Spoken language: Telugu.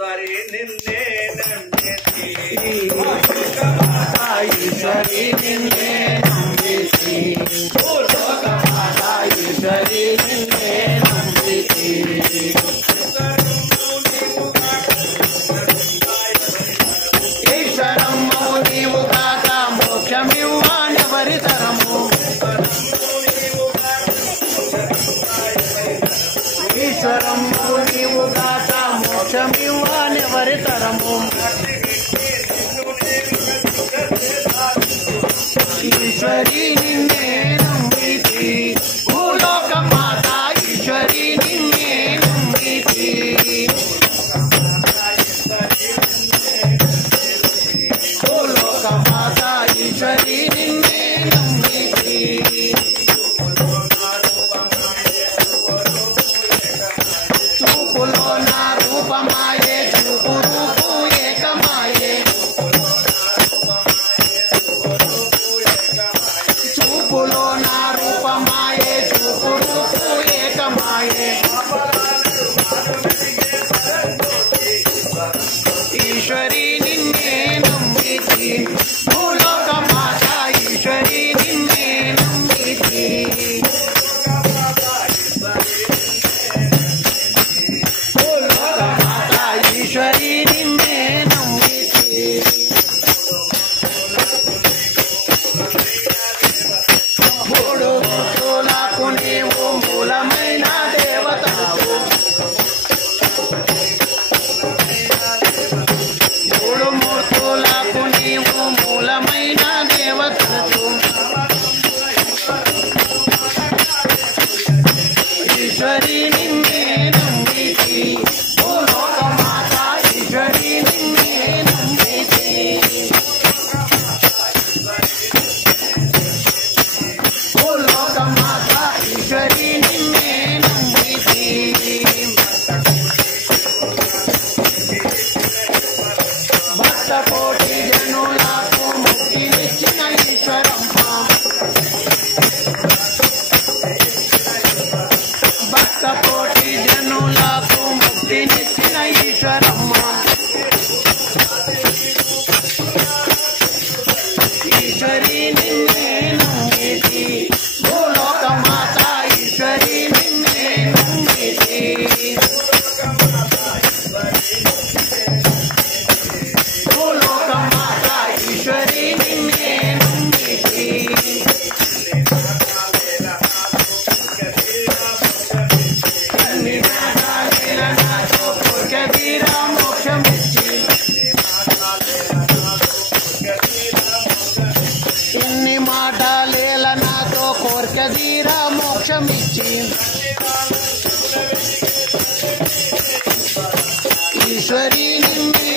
ఈశ్వరి నిన్నే నమ్మితి లోకమాతా ఈశ్వరి నిన్నే నమ్మితి లోకమాతా ఈశ్వరి నిన్నే నమ్మితి ఈశ్వరమ్మో నీవు కాక మోక్షమివ్వనెవరి తరము ఈశ్వరమ్మో నీవు కాక మోక్షమివ్వనెవరి తరము ఈశ్వరి నిన్నే నమ్మితి భూలోకమాత ఈశ్వరి నిన్నే నమ్మితి భూలోకమాత ఈశ్వరి నిన్నే నమ్మితి చూపులో నా రూపమాయే చూపు రూపు ఏకమాయే చూపులో నా రూపమాయే చూపు రూపు ఏకమాయే ఈశ్వరి నిన్నే నమ్మితి భూలోకమాత ఈశ్వరి నిన్నే నమ్మితి భూలోకమాత ఈశ్వరి నిన్నే నమ్మితి మూడు మూర్తులకు నీవు మూలమైన దేవతలు మూడు మూర్తులకు నీవు మూలమైన దేవతలు ఈశ్వరి నిన్నే నమ్మితి భూలోకమాత ఈశ్వరి నిన్నే నమ్మితి భూలోకమాత ఈశ్వరి నిన్నే నమ్మితి భక్త కోటి జనులకు ముక్తినిచ్చిన ఈశ్వరమ్మ భక్త కోటి జనులకు ముక్తినిచ్చిన ఈశ్వరమ్మ ఈశ్వరి నిన్నే నమ్మితి భూలోకమాత ఈశ్వరి నిన్నే నమ్మితి భూలోకమాత ఈశ్వరి నిన్నే నమ్మితి అన్ని నాగాలేల నాతో కోరికతీరా మోక్షమిచ్చి ఇన్ని మాటలేల నాతో కోరికతీరా మోక్షమిచ్చి ఈశ్వరి నిన్నే